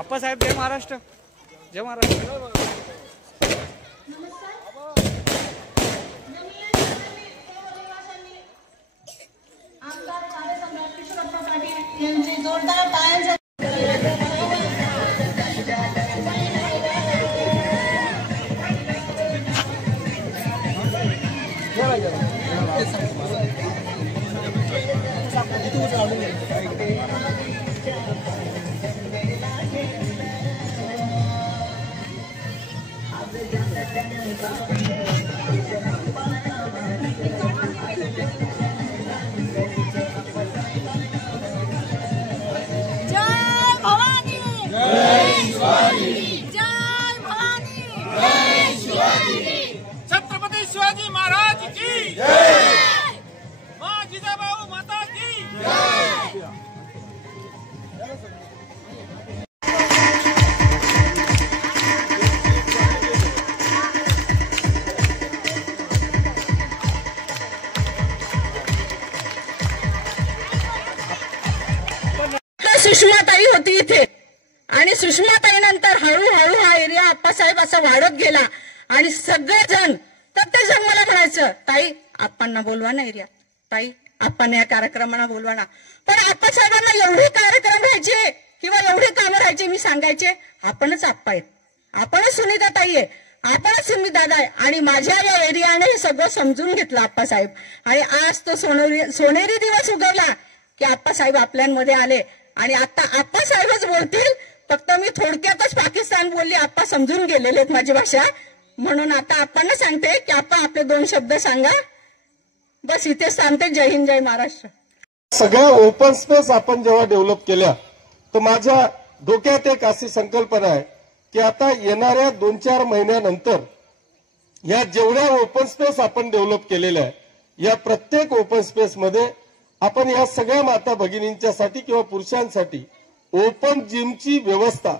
आप्पासाहेब जय महाराष्ट्र, जय महाराष्ट्र. जोरदार टाळ्या. छत्रपती शिवाजी महाराज की जय. माँ जिजाबाई माता की जय. सुषमाताई होती इथे आणि सुषमाताईनंतर हळूहळू हा एरिया आप्पासाहेब असं वाढत गेला आणि सगळेजण प्रत्येकजण मला म्हणायचं, ताई आप्पांना बोलवा ना एरिया, ताई आप्पांना या कार्यक्रमांना बोलवा ना. पण आप्पासाहेबांना एवढे कार्यक्रम राहायचे किंवा एवढे कामं राहायचे, मी सांगायचे आपणच आप्पा आहेत, आपणच सुनीताताई आहे, आपणच सुनीदादा आहे. आणि माझ्या या एरियाने हे सगळं समजून घेतलं आप्पासाहेब. आणि आज तो सोनेरी दिवस उगवला की आप्पासाहेब आपल्यांमध्ये आले. आणि आता आप्पासाहेबच बोलतील, फक्त मी थोडक्यातच पाकिस्तान बोलली, आप्पा समजून गेलेले आहेत माझी भाषा, म्हणून आता आप्पांना सांगते की आप्पा आपले 2 शब्द सांगा. बस इथे सांगते. जय हिंद, जय महाराष्ट्र. सगळ्या ओपन स्पेस आपण जेव्हा डेव्हलप केल्या तर माझ्या डोक्यात एक अशी संकल्पना आहे की आता येणाऱ्या 2-4 महिन्यानंतर या जेवढ्या ओपन स्पेस आपण डेव्हलप केलेल्या आहे या प्रत्येक ओपन स्पेसमध्ये आपण या सगळ्या माता भगिनींच्यासाठी किंवा पुरुषांसाठी ओपन जिमची व्यवस्था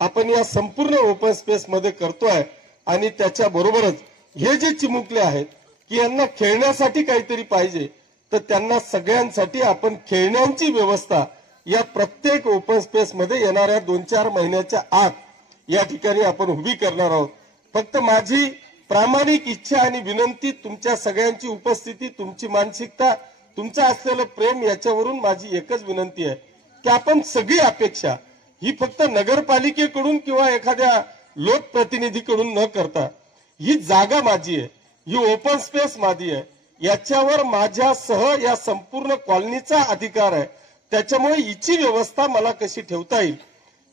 आपण या संपूर्ण ओपन स्पेसमध्ये करतोय. आणि त्याच्याबरोबरच हे जे चिमुकले आहेत की यांना खेळण्यासाठी काहीतरी पाहिजे, तर त्यांना सगळ्यांसाठी आपण खेळण्यांची व्यवस्था या प्रत्येक ओपन स्पेसमध्ये येणाऱ्या 2-4 महिन्याच्या आत या ठिकाणी आपण उभी करणार आहोत. फक्त माझी प्रामाणिक इच्छा आणि विनंती, तुमच्या सगळ्यांची उपस्थिती, तुमची मानसिकता, तुमचं असलेलं प्रेम, याच्यावरून माझी एकच विनंती आहे की आपण सगळी अपेक्षा ही फक्त नगरपालिकेकडून किंवा एखाद्या लोकप्रतिनिधीकडून न करता, ही जागा माझी आहे, ही ओपन स्पेस माझी आहे, याच्यावर माझ्यासह या संपूर्ण कॉलनीचा अधिकार आहे. त्याच्यामुळे हिची व्यवस्था मला कशी ठेवता येईल,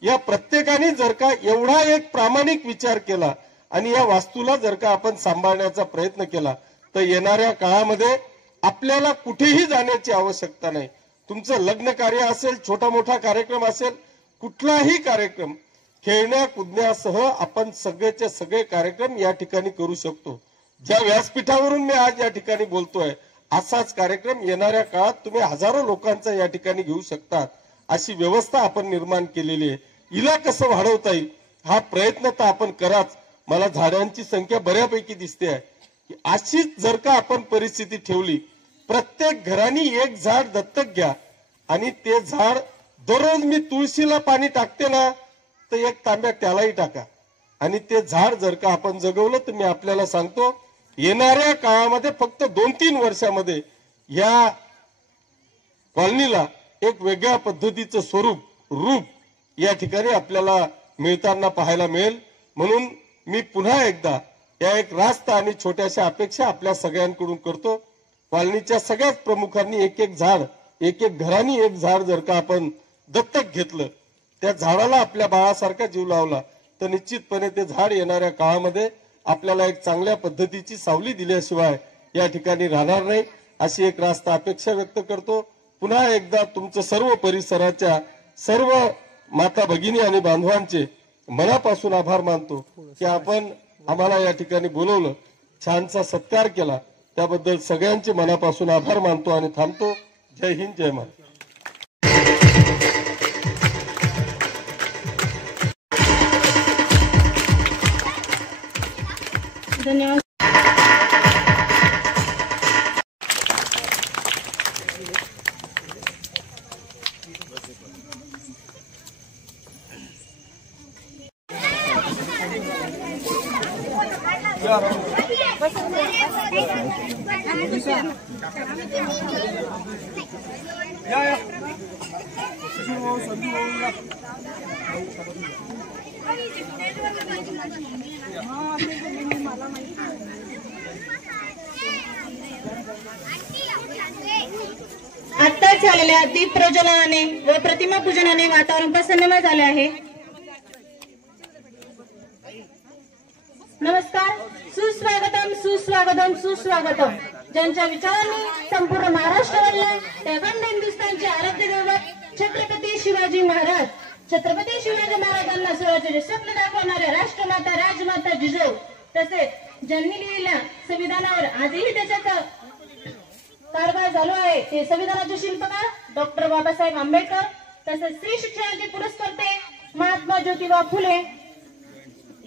या प्रत्येकाने जर का एवढा एक प्रामाणिक विचार केला आणि या वास्तूला जर का आपण सांभाळण्याचा प्रयत्न केला तर येणाऱ्या काळामध्ये आपल्याला कुठेही जाण्याची आवश्यकता नाही. तुमचं लग्न कार्य असेल, छोटा मोठा कार्यक्रम असेल, कुठलाही कार्यक्रम खेळण्या कुदण्यासह आपण सगळेचे सगळे कार्यक्रम या ठिकाणी करू शकतो. ज्या व्यासपीठावरून मी आज या ठिकाणी बोलतोय असाच कार्यक्रम येणाऱ्या काळात तुम्ही हजारो लोकांचा या ठिकाणी घेऊ शकतात, अशी व्यवस्था आपण निर्माण केलेली आहे. हिला कसं वाढवता येईल हा प्रयत्न तर आपण कराच. मला झाडांची संख्या बऱ्यापैकी दिसते आहे की अशीच जर का आपण परिस्थिती ठेवली, प्रत्येक घरानी एक झाड दत्तक घ्या आणि ते झाड दररोज मी तुळशीला पाणी टाकते ना, तर एक तांब्या त्यालाही टाका. आणि ते झाड जर का आपण जगवलं तर मी आपल्याला सांगतो येणाऱ्या काळामध्ये फक्त 2-3 वर्षामध्ये या कॉलनीला एक वेगळ्या पद्धतीचं रूप या ठिकाणी आपल्याला मिळताना पाहायला मिळेल. म्हणून मी पुन्हा एकदा या एक रास्त आणि छोट्याशा अपेक्षा आपल्या सगळ्यांकडून करतो. कॉलनीच्या सगळ्याच प्रमुखांनी एक झाड, एक घरानी एक झाड जर का आपण दत्तक घेतलं, त्या झाडाला आपल्या बाळासारखा जीव लावला, तर निश्चितपणे ते झाड येणाऱ्या काळामध्ये आपल्याला एक चांगल्या पद्धतीची सावली दिल्याशिवाय या ठिकाणी राहणार नाही, अशी एक रास्त अपेक्षा व्यक्त करतो. पुन्हा एकदा तुमचं सर्व परिसराच्या सर्व माता भगिनी आणि बांधवांचे मनापासून आभार मानतो की आपण आम्हाला या ठिकाणी बोलवलं, छानसा सत्कार केला, त्याबद्दल सगळ्यांचे मनापासून आभार मानतो आणि थांबतो. जय हिंद, जय महाराष्ट्र. धन्यवाद. आत्ताच झालेल्या दीप प्रज्वलनाने व प्रतिमा पूजनाने वातावरण प्रसन्नमय झाले आहे. नमस्कार, सुस्वागतम सुस्वागतम सुस्वागतम. ज्यांच्या विचारांनी संपूर्ण महाराष्ट्र बनला त्या अखंड हिंदुस्थानचे आराध्य दैवत छत्रपती शिवाजी महाराज. छत्रपती शिवाजी महाराजांना स्वराज्याचे स्वप्न दाखवणाऱ्या राष्ट्रमाता राजमाता जिजाऊ तसेच ज्यांनी लिहिलेल्या संविधानावर आजही त्याचा कारभार चालू आहे ते संविधानाचे शिल्पकार डॉक्टर बाबासाहेब आंबेडकर तसेच स्त्री शिक्षणाचे पुरस्कर्ते महात्मा ज्योतिबा फुले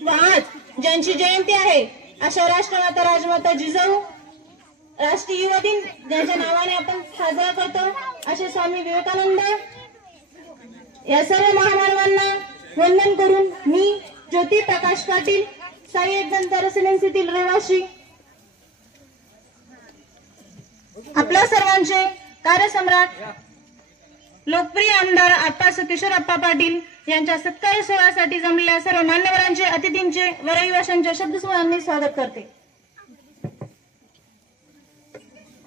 व आज ज्यांची जयंती आहे अशा राष्ट्रमाता राजमाता जिजाऊ राष्ट्रीय युवा दिन ज्यांच्या नावाने आपण साजरा करतो असे स्वामी विवेकानंद या सर्व महामानवांना वंदन करून मी ज्योती प्रकाश पाटील सहाय्यक जनता रेसिडेन्सीतील रहिवासी आपल्या सर्वांचे कार्यसम्राट लोकप्रिय आमदार आप्पा किशोरप्पा पाटील यांच्या सत्कार सोहळ्यासाठी जमलेल्या सर्व मान्यवरांचे अतिथींचे व रहिवाशांच्या शब्दसमूहांनी स्वागत करते.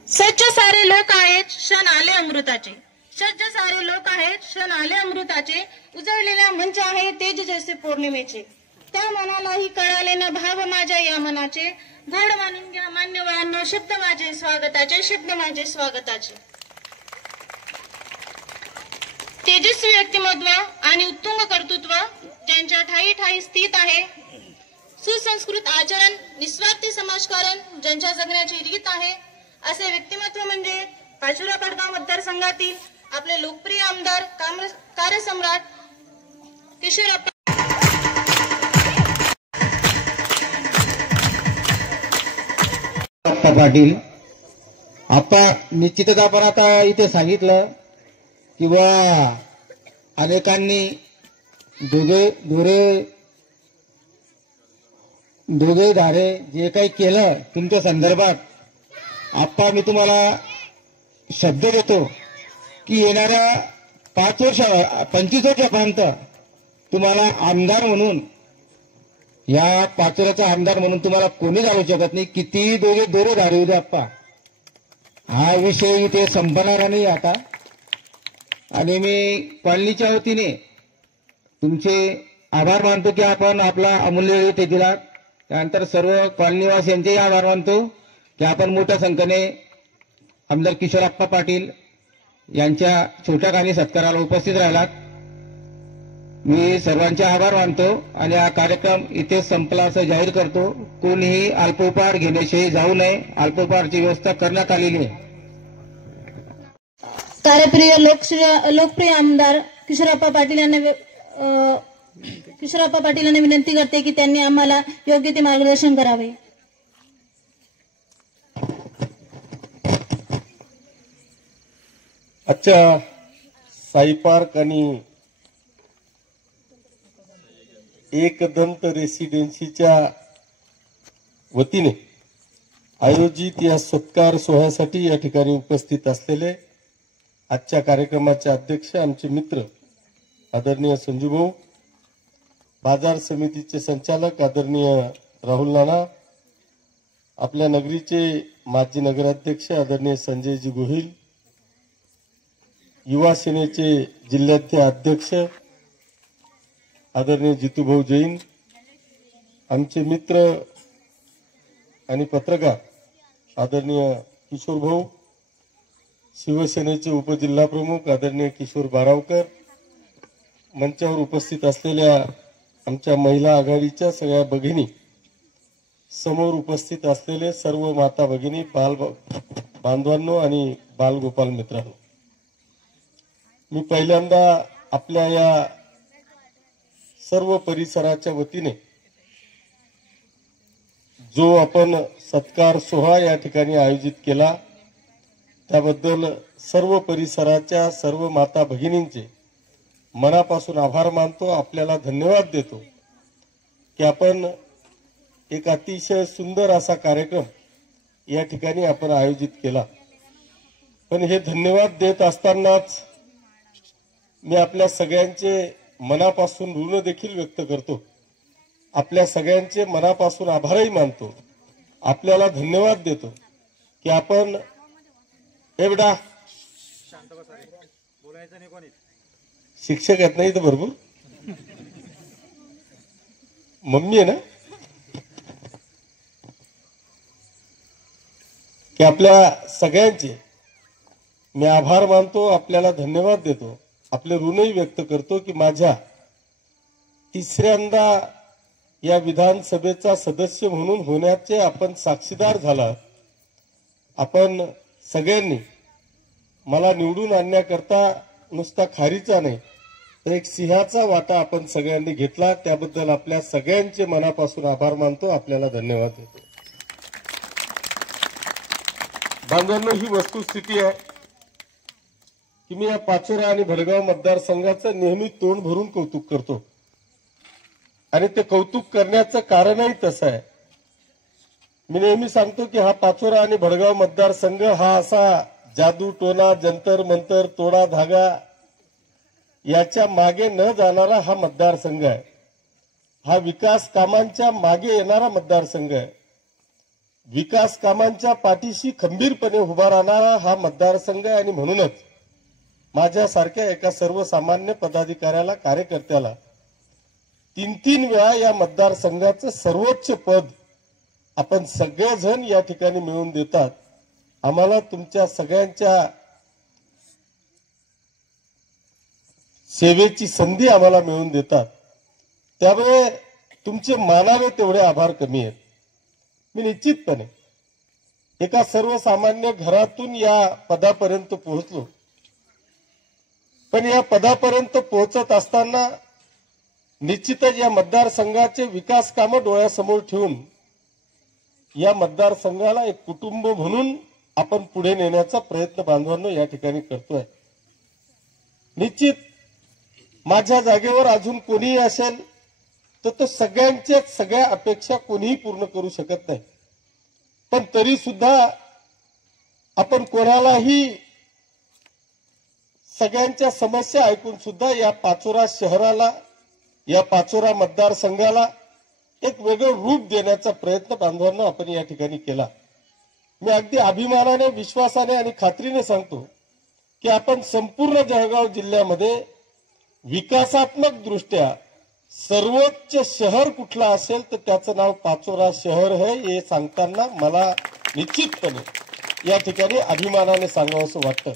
सज्ज सारे लोक आहेत क्षण आले अमृताचे. सज्ज सारे लोक आहेत क्षण आले अमृताचे. उजळलेला मंच आहे तेज जैसे पौर्णिमेचे. त्या मनालाही कळाले न भाव माझ्या या मनाचे. गोड मानून घ्या मान्यवरांनो शब्द माझे स्वागताचे. शब्द माझे स्वागताचे. तेजस्वी व्यक्तिमत्व आणि उत्तुंग कर्तृत्व ज्यांच्या ठायी ठायी स्थित आहे. सुसंस्कृत आचरण निस्वार्थी समाजकारण ज्यांच्या जगण्याची रीत आहे असे व्यक्तिमत्व म्हणजे पाचोरा पडगाव मतदारसंघातील आपले लोकप्रिय आमदार कार्यसम्राट किशोरप्पा पाटील. आप्पा निश्चितच आपण आता इथे सांगितलं किंवा अनेकांनी दोघे धारे जे काही केलं तुमच्या संदर्भात आप्पा मी तुम्हाला शब्द देतो की येणाऱ्या 25 वर्षापर्यंत तुम्हाला आमदार म्हणून या पाचोऱ्याचा आमदार म्हणून तुम्हाला कोणी जाणू शकत नाही. किती दोरे धारे होते आप्पा. हा विषय इथे संपणारा नाही आता. आणि मी कॉलनीच्या वतीने तुमचे आभार मानतो की आपण आपला अमूल्य वेळ ते दिला. त्यानंतर सर्व कॉलनीवासियांचेही आभार मानतो की आपण मोठ्या संख्येने आमदार किशोरप्पा पाटील यांच्या छोट्या खाणी सत्काराला उपस्थित राहिलात. मी सर्वांचे आभार मानतो आणि हा कार्यक्रम इथे संपला असं जाहीर करतो. कोणीही अल्पोपहार घेण्याशिवाय जाऊ नये. अल्पोपहारची व्यवस्था करण्यात आलेली आहे. कार्यप्रिय लोकप्रिय आमदार किशोरप्पा पाटील यांना विनंती करते की त्यांनी आम्हाला योग्य ते मार्गदर्शन करावे. आजच्या साई पार्क आणि एकदंत रेसिडेन्सीच्या वतीने आयोजित या सत्कार सोहळ्यासाठी या ठिकाणी उपस्थित असलेले आजच्या कार्यक्रमाचे अध्यक्ष आमचे मित्र आदरणीय संजूभाऊ, बाजार समितीचे संचालक आदरणीय राहुल नाना, आपल्या नगरीचे माजी नगराध्यक्ष आदरणीय संजयजी गोहिल, युवा सेनेचे जिल्ह्याचे अध्यक्ष आदरणीय जितूभाऊ जैन, आमचे मित्र आणि पत्रकार आदरणीय किशोर भाऊ, शिवसेनेचे उपजिल्हाप्रमुख आदरणीय किशोर बारावकर, मंचावर उपस्थित असलेल्या आमच्या महिला आघाडीच्या सगळ्या भगिनी, समोर उपस्थित असलेले सर्व माता भगिनी, बाल बांधवांनो आणि बालगोपाल मित्रांनो, मी पहिल्यांदा आपल्या या सर्व परिसराच्या वतीने जो आपण सत्कार सोहळा या ठिकाणी आयोजित केला त्याबद्दल सर्व परिसराच्या सर्व माता भगिनींचे मनापासून आभार मानतो. आपल्याला धन्यवाद देतो की आपण एक अतिशय सुंदर असा कार्यक्रम या ठिकाणी आपण आयोजित केला. पण हे धन्यवाद देत असतानाच मी आपल्या सगळ्यांचे मनापासून ऋण देखील व्यक्त करतो. आपल्या सगळ्यांचे मनापासून आभारही मानतो. आपल्याला धन्यवाद देतो की आपण बेटा शिक्षक आहेत नाही तर भरपूर मम्मी आहे ना की आपल्या सगळ्यांचे मी आभार मानतो. आपल्याला धन्यवाद देतो. आपले ऋणही व्यक्त करतो की माझ्या तिसऱ्यांदा या विधानसभेचा सदस्य म्हणून होण्याचे आपण साक्षीदार झालात. आपण सगळ्यांनी मला निवडून आणण्याकरता नुसता खारीचा नाही तर एक सिंहाचा वाटा आपण सगळ्यांनी घेतला. त्याबद्दल आपल्या सगळ्यांचे मनापासून आभार मानतो. आपल्याला धन्यवाद देतो. बांधवांनो, ही वस्तुस्थिती आहे की मी या पाचोरा आणि भडगाव मतदारसंघाचं नेहमी तोंड भरून कौतुक करतो आणि ते कौतुक करण्याचं कारणही तसं आहे. मी नेहमी सांगतो की हा पाचोरा आणि भडगाव मतदारसंघ हा असा जादू टोना जंतर मंतर तोडा धागा याच्या मागे न जाणारा हा मतदारसंघ आहे. हा विकास कामांच्या मागे येणारा मतदारसंघ आहे. विकास कामांच्या पाठीशी खंबीरपणे उभा राहणारा हा मतदारसंघ आहे. आणि म्हणूनच माझ्यासारख्या एका सर्वसामान्य पदाधिकाऱ्याला कार्यकर्त्याला 3-3 वेळा या मतदारसंघाचं सर्वोच्च पद आपण सगळेजण या ठिकाणी मिळवून देतात. आम्हाला तुमच्या सगळ्यांच्या सेवेची संधी आम्हाला मिळवून देतात. त्यामुळे तुमचे मानावे तेवढे आभार कमी आहेत. मी निश्चितपणे एका सर्वसामान्य घरातून या पदापर्यंत पोहोचलो. पण या पदापर्यंत पोहोचत असताना निश्चितच या मतदारसंघाचे विकास कामं डोळ्यासमोर ठेवून या मतदारसंघाला एक कुटुंब म्हणून आपण पुढे नेण्याचा प्रयत्न बांधवांनो या ठिकाणी करतोय. निश्चित माझ्या जागेवर अजून कोणीही असेल तर तो सगळ्यांच्याच सगळ्या अपेक्षा कोणीही पूर्ण करू शकत नाही. पण तरी सुद्धा आपण कोणालाही सगळ्यांच्या समस्या ऐकून सुद्धा या पाचोरा शहराला या पाचोरा मतदारसंघाला एक वेगळं रूप देण्याचा प्रयत्न बांधवांना आपण या ठिकाणी केला. मी अगदी अभिमानाने विश्वासाने आणि खात्रीने सांगतो की आपण संपूर्ण जळगाव जिल्ह्यामध्ये विकासात्मक दृष्ट्या सर्वोच्च शहर कुठलं असेल तर त्याचं नाव पाचोरा शहर आहे. हे सांगताना मला निश्चितपणे या ठिकाणी अभिमानाने सांगावंसं वाटतं.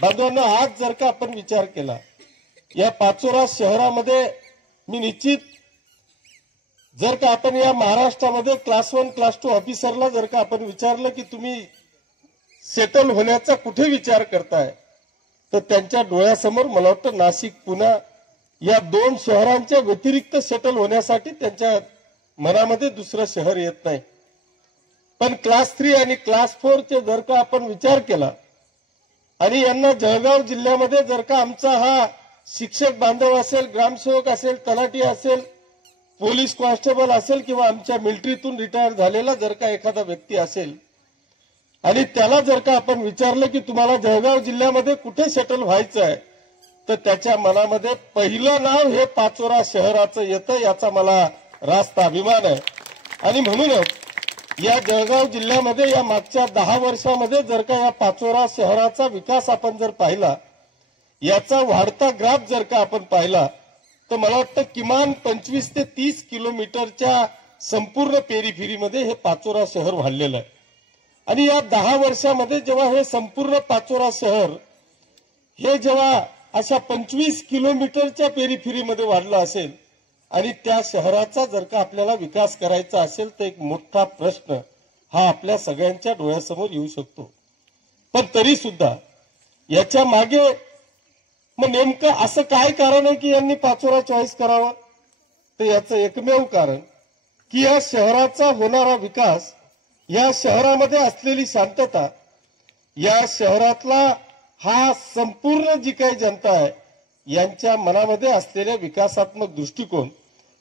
बांधवांना आज जर का आपण विचार केला या पाचोरा शहरामध्ये मी निश्चित जर का आपण या महाराष्ट्रामध्ये क्लास 1 क्लास 2 ऑफिसरला जर का आपण विचारलं की तुम्ही सेटल होण्याचा कुठे विचार करताय तर त्यांच्या डोळ्यासमोर मला वाटतं नाशिक पुणे या 2 शहरांच्या व्यतिरिक्त सेटल होण्यासाठी त्यांच्या मनामध्ये दुसरं शहर येत नाही. पण क्लास 3 आणि क्लास 4 चे जर का आपण विचार केला आणि यांना जळगाव जिल्ह्यामध्ये जर का आमचा हा शिक्षक बांधव असेल, ग्रामसेवक असेल, तलाठी असेल, पोलीस कॉन्स्टेबल असेल किंवा आमच्या मिलिटरीतून रिटायर झालेला जर का एखादा व्यक्ती असेल आणि त्याला जर का आपण विचारलं की तुम्हाला जळगाव जिल्ह्यामध्ये कुठे सेटल व्हायचं आहे तर त्याच्या मनामध्ये पहिलं नाव हे पाचोरा शहराचं येतं. याचा मला रास्त अभिमान आहे. आणि म्हणूनच या जळगाव जिल्ह्यामध्ये या मागच्या 10 वर्षामध्ये जर का या पाचोरा शहराचा विकास आपण जर पाहिला याचा वाढता ग्राफ जर का आपण पाहिला तर मला वाटतं किमान 25 ते 30 किलोमीटरच्या संपूर्ण पेरीफेरीमध्ये हे पाचोरा शहर वाढलेलं आहे. आणि या 10 वर्षामध्ये जेव्हा हे संपूर्ण पाचोरा शहर हे जेव्हा अशा 25 किलोमीटरच्या पेरीफेरीमध्ये वाढलं असेल आणि त्या शहराचा जर का आपल्याला विकास करायचा असेल तर एक मोठा प्रश्न हा आपल्या सगळ्यांच्या डोळ्यासमोर येऊ शकतो. पण तरी सुद्धा याच्या मागे मग नेमकं असं काय कारण आहे की यांनी पाचोरा चॉईस करावा तर याचं एकमेव कारण की या शहराचा होणारा विकास, या शहरामध्ये असलेली शांतता, या शहरातला हा संपूर्ण जी काही जनता आहे यांच्या मनामध्ये असलेले विकासात्मक दृष्टिकोन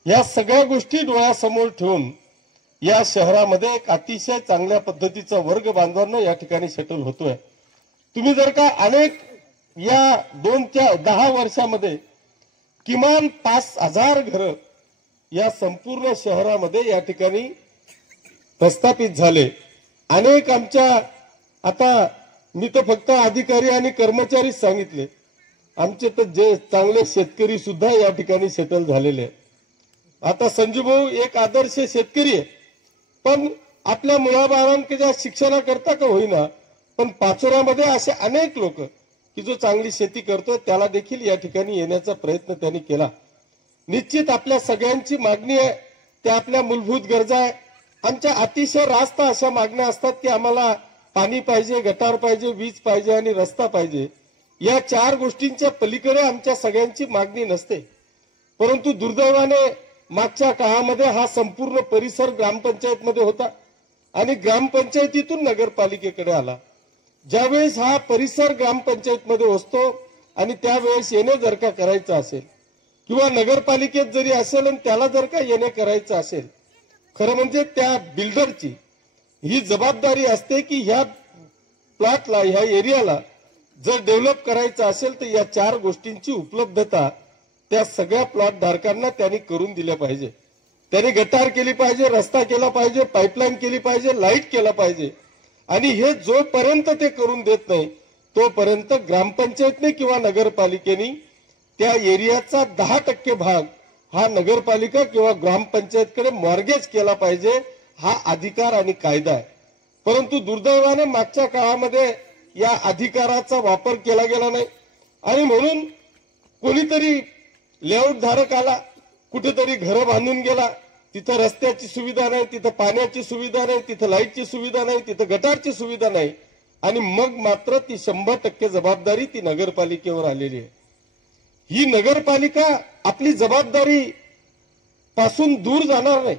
या सगळ्या गोष्टी डोळ्यासमोर ठेवून या शहरामध्ये एक अतिशय चांगल्या पद्धतीचा वर्ग बांधवांना या ठिकाणी सेटल होतोय। तुम्ही जर का अनेक या 10 वर्षामध्ये किमान 5,000 घरं या संपूर्ण शहरामध्ये या ठिकाणी प्रस्थापित झाले। अनेक आमच्या आता मी तर फक्त अधिकारी आणि कर्मचारीच सांगितले, आमचे तर जे चांगले शेतकरी सुद्धा या ठिकाणी सेटल झालेले आहेत। आता संजू भाऊ एक आदर्श शेतकरी आहे, पण आपल्या मुलाबाळांच्या शिक्षणाकरता का होईना पण पाचोऱ्यामध्ये असे अनेक लोक की जो चांगली शेती करतो त्याला देखील या ठिकाणी येण्याचा प्रयत्न त्यांनी केला। निश्चित आपल्या सगळ्यांची मागणी आहे, त्या आपल्या मूलभूत गरजा आहे। आमच्या अतिशय रास्त अशा मागण्या असतात की आम्हाला पाणी पाहिजे, गटार पाहिजे, वीज पाहिजे आणि रस्ता पाहिजे। या 4 गोष्टींच्या पलीकडे आमच्या सगळ्यांची मागणी नसते। परंतु दुर्दैवाने मागच्या काळामध्ये हा संपूर्ण परिसर ग्रामपंचायतमध्ये होता आणि ग्रामपंचायतीतून नगरपालिकेकडे आला। ज्यावेळेस हा परिसर ग्रामपंचायतमध्ये असतो आणि त्यावेळेस येणे जर का करायचं असेल किंवा नगरपालिकेत जरी असेल आणि त्याला जर का येणे करायचं असेल, खरं म्हणजे त्या बिल्डरची ही जबाबदारी असते की ह्या प्लॉटला, ह्या एरियाला जर डेव्हलप करायचं असेल तर या 4 गोष्टींची उपलब्धता त्या सगळ्या प्लॉट धारकांना त्यांनी करून दिल्या पाहिजे। त्यांनी गटार केली पाहिजे, रस्ता केला पाहिजे, पाईपलाईन केली पाहिजे, लाईट केला पाहिजे। आणि हे जोपर्यंत ते करून देत नाही तोपर्यंत ग्रामपंचायतने किंवा नगरपालिकेने त्या एरियाचा 10% भाग हा नगरपालिका किंवा ग्रामपंचायतकडे मॉर्गेज केला पाहिजे, हा अधिकार आणि कायदा आहे। परंतु दुर्दैवाने मागच्या काळामध्ये या अधिकाराचा वापर केला गेला नाही आणि म्हणून कोणीतरी लेआउट धारक आला, कुठेतरी घरं बांधून गेला, तिथं रस्त्याची सुविधा नाही, तिथं पाण्याची सुविधा नाही, तिथं लाईटची सुविधा नाही, तिथं गटारची सुविधा नाही आणि मग मात्र ती 100% जबाबदारी ती नगरपालिकेवर आलेली आहे। ही नगरपालिका आपली जबाबदारी पासून दूर जाणार नाही,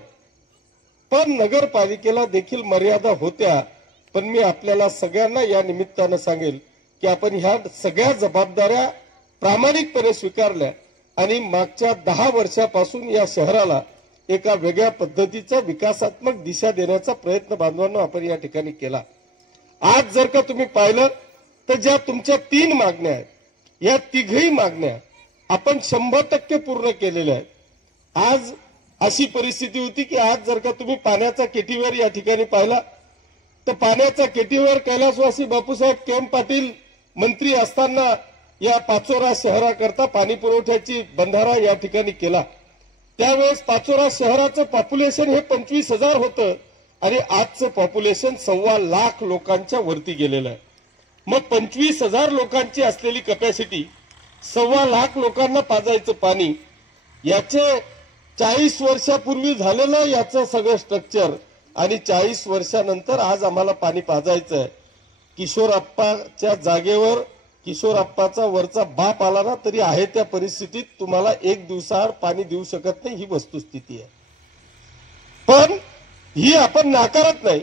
पण नगरपालिकेला देखील मर्यादा होत्या। पण मी आपल्याला सगळ्यांना या निमित्तानं सांगेल की आपण ह्या सगळ्या जबाबदाऱ्या प्रामाणिकपणे स्वीकारल्या आणि मागच्या 10 वर्षापासून या शहराला एका वेगळ्या पद्धतीचा विकासात्मक दिशा देण्याचा प्रयत्न बांधवांनो आपण या ठिकाणी केला। आज जर का तुम्ही पाहिलं तर ज्या तुमच्या 3 मागण्या आहेत, या तिघही मागण्या आपण 100% पूर्ण केलेल्या आहेत। आज अशी परिस्थिती होती की आज जर का तुम्ही पाण्याचा केटीवर या ठिकाणी पाहिला तर पाण्याचा केटीवर कैलासवासी बापूसाहेब केम पाटील मंत्री असताना या पाचोरा शहराकरता पाणी पुरवठ्याची बंधारा या ठिकाणी केला। त्यावेळेस पाचोरा शहराचं पॉप्युलेशन हे 25,000 होतं आणि आजचं पॉप्युलेशन 1.25 लाख लोकांच्या वरती गेलेलं आहे। मग 25,000 लोकांची असलेली कॅपॅसिटी 1.25 लाख लोकांना पाजायचं पाणी, याचे 40 वर्षापूर्वी झालेलं याचं सगळं स्ट्रक्चर आणि 40 वर्षानंतर आज आम्हाला पाणी पाजायचं आहे। किशोरप्पाच्या जागेवर किशोरप्पाचा वरचा बाप आला ना तरी आहे त्या परिस्थितीत तुम्हाला 1 दिवसाआड पाणी देऊ शकत नाही, ही वस्तुस्थिती आहे। पण ही आपण नाकारत नाही,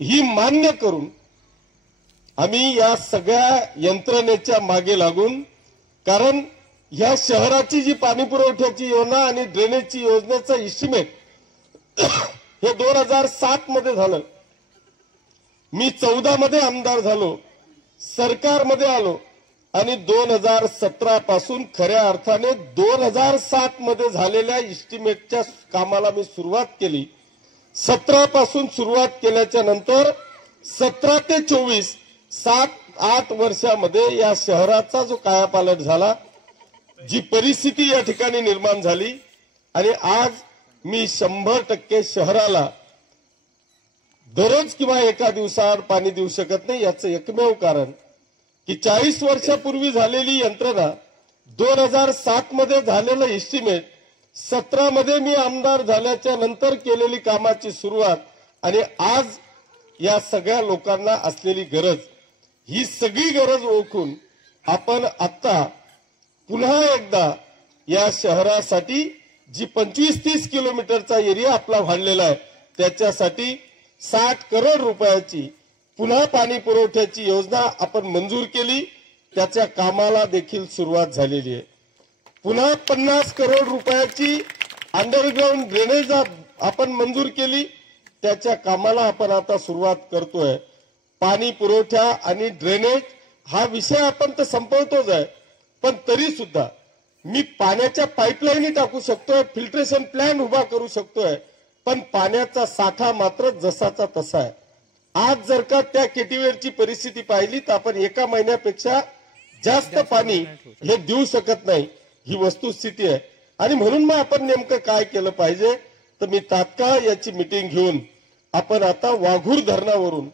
ही मान्य करून आम्ही या सगळ्या यंत्रणेच्या मागे लागून, कारण या शहराची जी पाणी पुरवठ्याची योजना आणि ड्रेनेजची योजनेचा इस्टिमेट हे 2007 मध्ये झालं। मी 14 मध्ये आमदार झालो, सरकारमध्ये आलो आणि 2017 पासून खऱ्या अर्थाने 2007 मध्ये झालेल्या इस्टिमेटच्या कामाला मी सुरुवात केली। 17 पासून सुरुवात केल्याच्या नंतर 17 ते 24 7-8 वर्षामध्ये या शहराचा जो कायापालट झाला, जी परिस्थिती या ठिकाणी निर्माण झाली आणि आज मी 100% शहराला दररोज किंवा एका दिवसाआड पाणी देऊ शकत नाही। याचं एकमेव कारण की 40 वर्षापूर्वी झालेली यंत्रणा, 2007 मध्ये झालेलं इस्टिमेट, 17 मध्ये मी आमदार झाल्याच्या नंतर केलेली कामाची सुरुवात आणि आज या सगळ्या लोकांना असलेली गरज, ही सगळी गरज ओळखून आपण आता पुन्हा एकदा या शहरासाठी जी 25-30 किलोमीटरचा एरिया आपला वाढलेला आहे त्याच्यासाठी 60 करोड रुपयाची पुन्हा पाणी पुरवठ्याची योजना आपण मंजूर केली। त्याच्या कामाला देखील सुरुवात झालेली आहे। पुन्हा 50 करोड रुपयाची अंडरग्राउंड ड्रेनेज आपण मंजूर केली, त्याच्या कामाला आपण आता सुरुवात करतोय. पाणी पुरवठा आणि ड्रेनेज हा विषय आपण तर संपवतोच आहे, पण तरी सुद्धा मी पाण्याच्या पाईपलाईनी टाकू शकतोय, फिल्ट्रेशन प्लॅन उभा करू शकतोय, पण पाण्याचा साठा मात्र जसाचा तसा आहे. आज जर का त्या केटीवेरची परिस्थिती पाहिली तर आपण एका महिन्यापेक्षा जास्त पाणी हे देऊ शकत नाही, ही वस्तुस्थिती आहे. आणि म्हणून मग आपण नेमकं काय केलं पाहिजे, तर मी तात्काळ याची मिटिंग घेऊन आपण आता वाघूर धरणावरून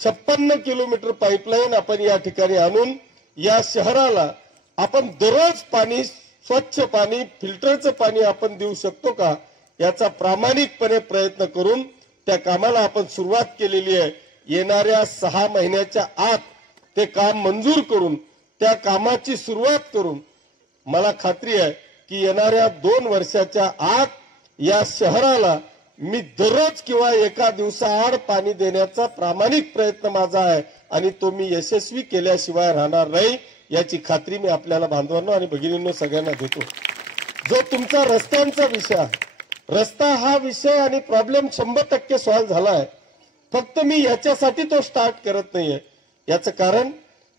56 किलोमीटर पाईपलाईन आपण या ठिकाणी आणून या शहराला आपण दररोज पाणी, स्वच्छ पाणी, फिल्टरचं पाणी आपण देऊ शकतो का, याचा प्रामाणिकपणे प्रयत्न करून त्या कामाला आपण सुरुवात केलेली आहे. येणाऱ्या 6 महिन्याच्या आत ते काम मंजूर करून त्या कामाची सुरुवात करून मला खात्री आहे की येणाऱ्या 2 वर्षाच्या आत या शहराला मी दररोज किंवा एका दिवसाआड पाणी देण्याचा प्रामाणिक प्रयत्न माझा आहे आणि तो मी यशस्वी केल्याशिवाय राहणार नाही, याची खात्री मी आपल्याला बांधवांनो आणि भगिनींनो सगळ्यांना देतो. जो तुमचा रस्त्यांचा विषय आहे, रस्ता हा विषय आणि प्रॉब्लेम 100% सॉल्व्ह झाला आहे. फक्त मी याच्यासाठी तो स्टार्ट करत नाहीये. याचं कारण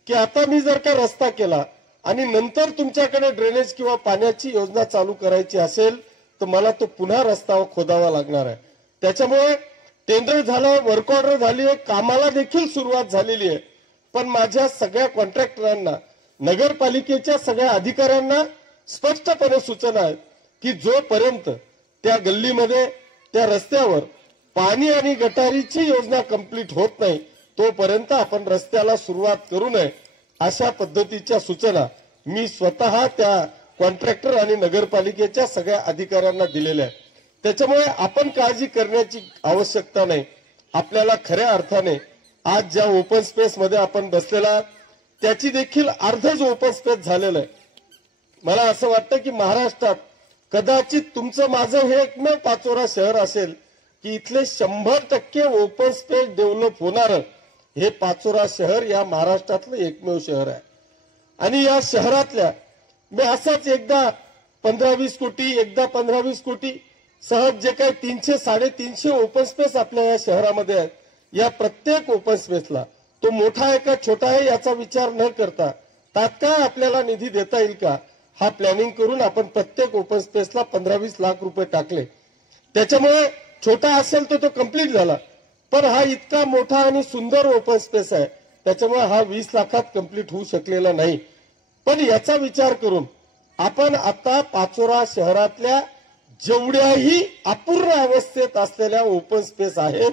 की आता मी जर का रस्ता केला आणि नंतर तुमच्याकडे ड्रेनेज किंवा पाण्याची योजना चालू करायची असेल तर मला तो पुन्हा रस्ता खोदावा लागणार आहे. त्याच्यामुळे टेंडर झालं, वर्क ऑर्डर झाली आहे, कामाला देखील सुरुवात झालेली आहे. पण माझ्या सगळ्या कॉन्ट्रॅक्टरांना, नगरपालिकेच्या सगळ्या अधिकाऱ्यांना स्पष्टपणे सूचना आहेत की जोपर्यंत त्या गल्लीमध्ये, त्या रस्त्यावर पाणी आणि गटारीची योजना कंप्लीट होत नाही तोपर्यंत आपण रस्त्याला सुरुवात करू नये, अशा पद्धतीच्या सूचना मी स्वतः त्या कॉन्ट्रॅक्टर आणि नगरपालिकेच्या सगळ्या अधिकाऱ्यांना दिलेल्या आहेत. त्याच्यामुळे आपण काळजी करण्याची आवश्यकता नाही. आपल्याला खऱ्या अर्थाने आज ज्या ओपन स्पेस मध्ये आपण बसलेला त्याची देखील अर्धच ओपन स्पेस झालेलं आहे. मला असं वाटतं की महाराष्ट्रात कदाचित तुमचं माझं हे एकमेव पाचोरा शहर असेल की इथले 100% ओपन स्पेस डेव्हलप होणार हे पाचोरा शहर या महाराष्ट्रातलं एकमेव शहर आहे. आणि या शहरातल्या मी असाच एकदा 15-20 कोटी, एकदा 15-20 कोटी सहज जे काही 300-350 ओपन स्पेस आपल्या या शहरामध्ये आहेत, या प्रत्येक ओपन स्पेसला तो मोठा आहे का छोटा आहे याचा विचार न करता तात्काळ आपल्याला निधी देता येईल का, हा प्लॅनिंग करून आपण प्रत्येक ओपन स्पेसला 15-20 लाख रुपये टाकले. त्याच्यामुळे छोटा असेल तर तो कंप्लीट झाला, पण हा इतका मोठा आणि सुंदर ओपन स्पेस आहे त्याच्यामुळे हा 20 लाखात कंप्लीट होऊ शकलेला नाही. पण याचा विचार करून आपण आता पाचोरा शहरातल्या जेवढ्याही अपूर्ण अवस्थेत असलेल्या ओपन स्पेस आहेत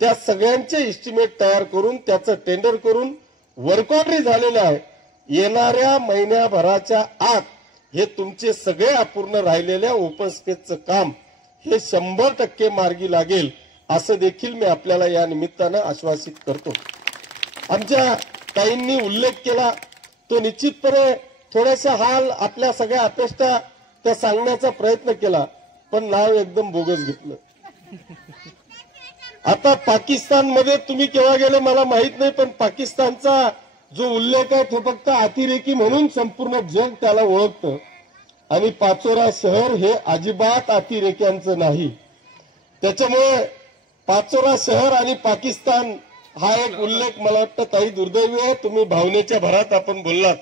त्या सगळ्यांचे इस्टिमेट तयार करून त्याचं टेंडर करून वर्क ऑर्डर झालेलं आहे. येणाऱ्या महिन्याभराच्या आत हे तुमचे सगळे अपूर्ण राहिलेल्या ओपन स्पेसचं काम हे 100% मार्गी लागेल असं देखील मी आपल्याला या निमित्तानं आश्वासित करतो. आमच्या ताईंनी उल्लेख केला तो निश्चितपणे थोड्याशा हाल आपल्या सगळ्या अपेक्षा त्या सांगण्याचा प्रयत्न केला, पण नाव एकदम बोगस घेतलं. आता पाकिस्तानमध्ये तुम्ही केव्हा गेले मला माहित नाही, पण पाकिस्तानचा जो उल्लेख आहे तो फक्त अतिरेकी म्हणून संपूर्ण जग त्याला ओळखतं आणि पाचोरा शहर हे अजिबात अतिरेक्यांचं नाही. त्याच्यामुळे पाचोरा शहर आणि पाकिस्तान हा एक उल्लेख मला वाटतं ताई दुर्दैवी आहे. तुम्ही भावनेच्या भरात आपण बोललात,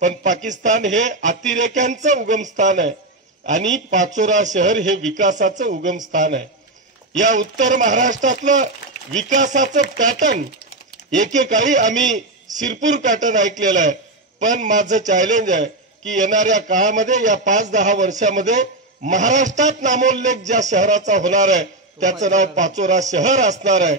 पण पाकिस्तान हे अतिरेक्यांचं उगमस्थान आहे आणि पाचोरा शहर हे विकासाचं उगमस्थान आहे. या उत्तर महाराष्ट्रातलं विकासाचं पॅटर्न एकेकाळी आम्ही शिरपूर पॅटर्न ऐकलेला आहे, पण माझं चॅलेंज आहे की येणाऱ्या काळामध्ये या 5-10 वर्षामध्ये महाराष्ट्रात नामोल्लेख ज्या शहराचा होणार आहे त्याचं नाव पाचोरा शहर असणार आहे.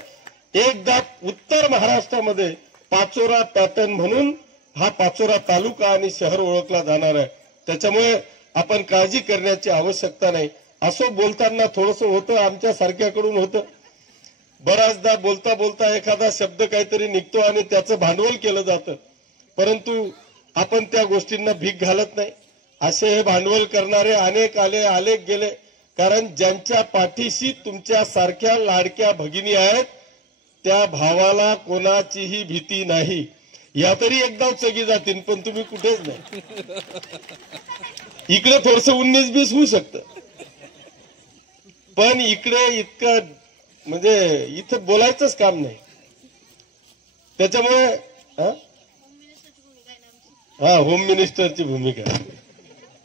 एकदा उत्तर महाराष्ट्रामध्ये पाचोरा पॅटर्न म्हणून हा पाचोरा तालुका आणि शहर ओळखला जाणार आहे. त्याच्यामुळे आपण काळजी करण्याची आवश्यकता नाही. असं बोलताना थोडंसं होतं, आमच्या सारख्याकडून होतं, बराचदा बोलता बोलता एखादा शब्द काहीतरी निघतो आणि त्याचं भांडवल केलं जातं, परंतु आपण त्या गोष्टींना भीक घालत नाही. असे हे भांडवल करणारे अनेक आले गेले, कारण ज्यांच्या पाठीशी तुमच्या सारख्या लाडक्या भगिनी आहेत त्या भावाला कोणाचीही भीती नाही. या तरी एकदा चगी जातील, पण तुम्ही कुठेच नाही. इकडे थोडस 19-20 होऊ शकतं, पण इकडे इतकं म्हणजे इथं बोलायचंच काम नाही. त्याच्यामुळे होम मिनिस्टरची भूमिका.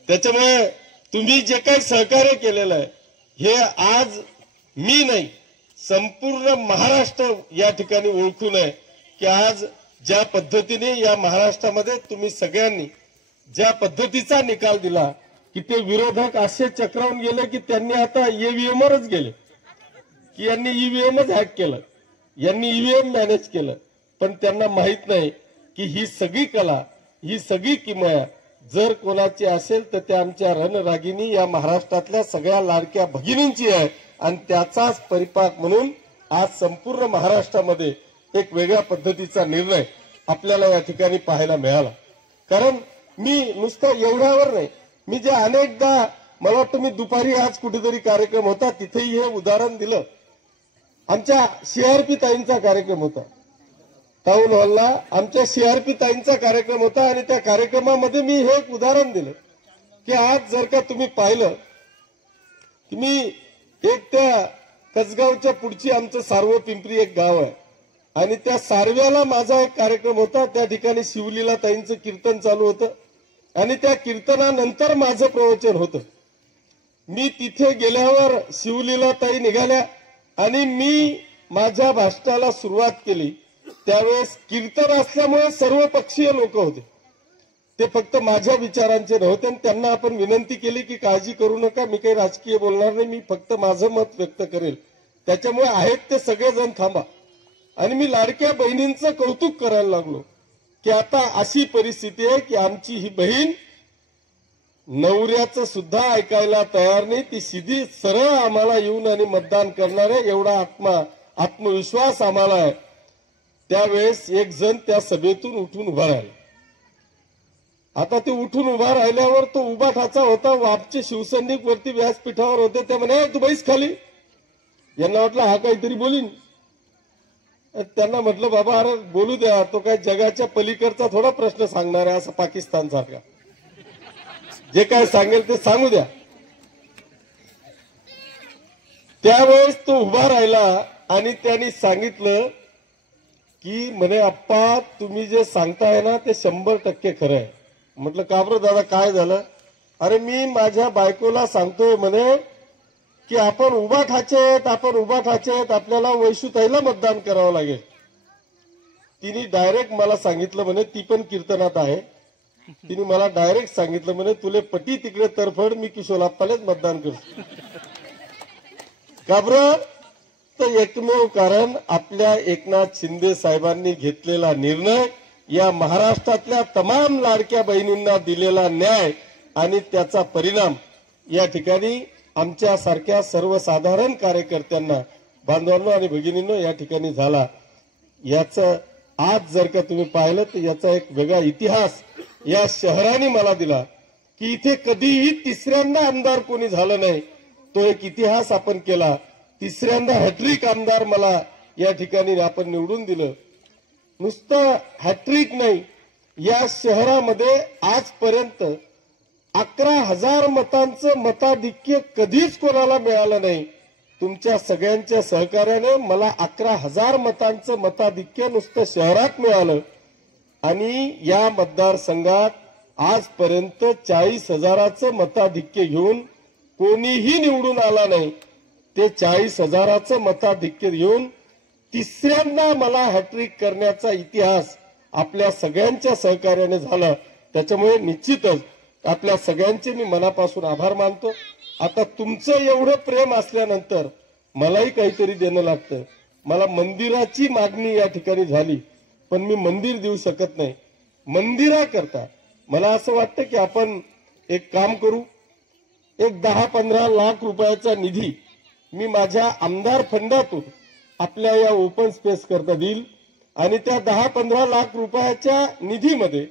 त्याच्यामुळे तुम्ही जे काही सहकार्य केलेलं आहे हे आज मी नाही संपूर्ण महाराष्ट्र या ठिकाणी ओळखून आहे की आज ज्या पद्धतीने या महाराष्ट्रामध्ये तुम्ही सगळ्यांनी ज्या पद्धतीचा निकाल दिला की ते विरोधक असे चक्रावून गेले की त्यांनी आता ईव्हीएमवरच गेले की यांनी ईव्हीएमच हॅक केलं, यांनी ईव्हीएम मॅनेज केलं. पण त्यांना माहित नाही की ही सगळी कला, ही सगळी किमया जर कोणाची असेल तर त्या आमच्या रणरागिनी या महाराष्ट्रातल्या सगळ्या लाडक्या भगिनींची आहे. आणि त्याचाच परिपाक म्हणून आज संपूर्ण महाराष्ट्रामध्ये एक वेगळ्या पद्धतीचा निर्णय आपल्याला या ठिकाणी पाहायला मिळाला. कारण मी नुसतं एवढ्यावर नाही, मी जे अनेकदा मला वाटतं मी दुपारी आज कुठेतरी कार्यक्रम होता तिथेही हे उदाहरण दिलं. आमच्या सीआरपी ताईंचा कार्यक्रम होता टाऊन हॉलला, आमच्या सीआरपी ताईंचा कार्यक्रम होता आणि त्या कार्यक्रमामध्ये मी हे एक उदाहरण दिलं की आज जर का तुम्ही पाहिलं की मी एक त्या कसगावच्या पुढची आमचं सार्व पिंपरी एक गाव आहे आणि त्या सारव्याला माझा एक कार्यक्रम होता. त्या ठिकाणी शिवलीला ताईंचं कीर्तन चालू होतं आणि त्या कीर्तनानंतर माझं प्रवचन होतं. मी तिथे गेल्यावर शिवलीला ताई निघाल्या आणि मी माझ्या भाषणाला सुरुवात केली. त्यावेळेस कीर्तन असल्यामुळे सर्व पक्षीय लोक होते, ते फक्त माझ्या विचारांचे नव्हते. आणि त्यांना आपण विनंती केली की काळजी करू नका, मी काही राजकीय बोलणार नाही, मी फक्त माझं मत व्यक्त करेल, त्याच्यामुळे आहेत ते सगळेजण थांबा. आणि मी लाडक्या बहिणींचं कौतुक करायला लागलो की आता अशी परिस्थिती आहे की आमची ही बहीण नवऱ्याचं सुद्धा ऐकायला तयार नाही, ती सीधी सरळ आम्हाला येऊन आणि मतदान करणार आहे एवढा आत्मविश्वास आम्हाला आहे. त्यावेळेस एक जण त्या सभेतून उठून उभा राहिला. आता ते उठून उभा राहिल्यावर तो उभा ठाचा होता, आमचे शिवसैनिक वरती व्यासपीठावर होते. ते म्हणे तू बैस खाली. यांना वाटलं हा काहीतरी बोलीन. त्यांना म्हटलं बाबा अरे बोलू द्या, तो काय जगाच्या पलीकडचा थोडा प्रश्न सांगणार आहे असं पाकिस्तान सारखा, जे काय सांगेल ते सांगू द्या. त्यावेळेस तो उभा राहिला आणि त्यांनी सांगितलं की म्हणे आप्पा तुम्ही जे सांगताय ना ते 100% खरं आहे. म्हटलं का बरं दादा काय झालं? अरे मी माझ्या बायकोला सांगतोय म्हणे की आपण उभा ठाचेत, आपण उभा ठाचेत, आपल्याला वैशुताईला मतदान करावं लागेल. तिने डायरेक्ट मला सांगितलं म्हणे, ती पण कीर्तनात आहे, तिने मला डायरेक्ट सांगितलं म्हणे तुले पटी तिकडे तरफड, मी किशोरप्पालाच मतदान करतो. का बरं? तर एकमेव कारण आपल्या एकनाथ शिंदे साहेबांनी घेतलेला निर्णय, या महाराष्ट्रातल्या तमाम लाडक्या बहिणींना दिलेला न्याय आणि त्याचा परिणाम या ठिकाणी आमच्या सारख्या सर्वसाधारण कार्यकर्त्यांना, बांधवांनो आणि भगिनींनो या ठिकाणी झाला. याचं आज जर का तुम्ही पाहिलं तर याचा एक वेगळा इतिहास या शहराने मला दिला की इथे कधीही तिसऱ्यांदा आमदार कोणी झालं नाही. तो एक इतिहास आपण केला. तिसऱ्यांदा हॅट्रिक आमदार मला या ठिकाणी आपण निवडून दिलं. नुसतं हॅट्रिक नाही, या शहरामध्ये आजपर्यंत 11,000 मतांचं मताधिक्य कधीच कोणाला मिळालं नाही. तुमच्या सगळ्यांच्या सहकार्याने मला 11,000 मतांचं मताधिक्य नुसतं शहरात मिळालं. आणि या मतदारसंघात आजपर्यंत 40,000चं मताधिक्य घेऊन कोणीही निवडून आला नाही. ते 40,000चं मताधिक्य घेऊन तिसऱ्यांदा मला हॅट्रिक करण्याचा इतिहास आपल्या सगळ्यांच्या सहकार्याने झाला. त्याच्यामुळे निश्चितच आपल्या सगळ्यांचे मी मनापासून आभार मानतो. आता तुमचं एवढं प्रेम असल्यानंतर मलाही काहीतरी देणं लागतं. मला मंदिराची मागणी या ठिकाणी झाली, पण मी मंदिर देऊ शकत नाही. मंदिराकरता मला असं वाटतं की आपण एक काम करू, एक 10-15 लाख रुपयाचा निधी मी माझ्या आमदार फंडातून आपल्या या ओपन स्पेस करता देईल आणि त्या 10-15 लाख रुपयाच्या निधीमध्ये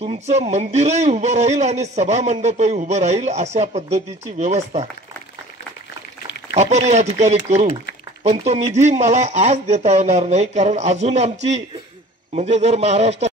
तुमचं मंदिरही उभं राहील आणि सभा मंडपही उभं राहील. अशा पद्धतीची व्यवस्था आपण या ठिकाणी करू. पण तो निधी मला आज देता येणार नाही, कारण अजून आमची म्हणजे जर महाराष्ट्र